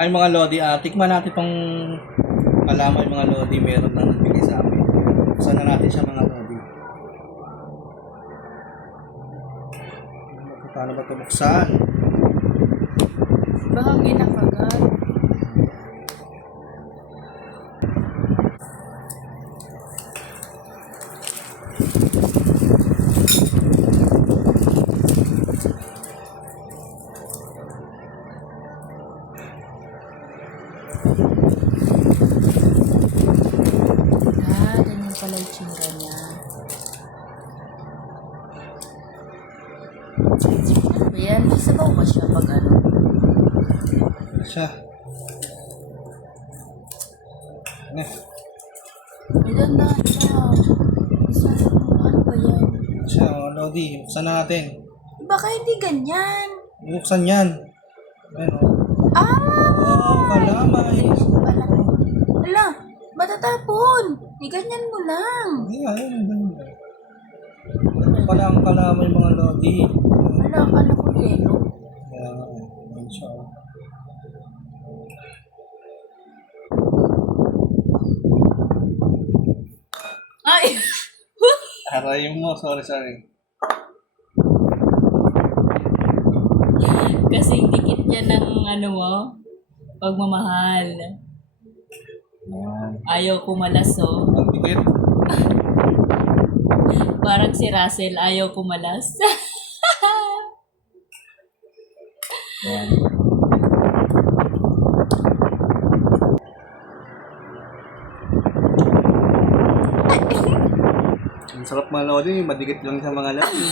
Ay mga Lodi, tikman natin itong kalamay mga Lodi. Meron lang nagbigay sa amin. Buksan na natin siya mga Lodi. Paano ba ito buksan? Baka ginakagat. Ganyan pala yung tsura niya. Ano ba yan? May sabaw ba siya pag ano? Siya. Ano? May ganda siya. Ano ba yan? Siya mga Lodi. Buksan na natin. Baka hindi ganyan. Buksan yan. Ayan o. Ah! Kalamay. Pala. Ala, matatapon. Ganyan mo lang. Ayun. Ito pala ang kalamay mga Lodi. Ala, akala ko yelo. Ayan siya. Ay! Aray mo. Sorry. Kasi dikit niya ng ano mo, pagmamahal. Ayan. Ayaw kumalas, oh. Ang dikit. Parang si Russell, ayaw kumalas. Ayan. Ang sarap mga Lodi. Madikit lang sa mga Lodi.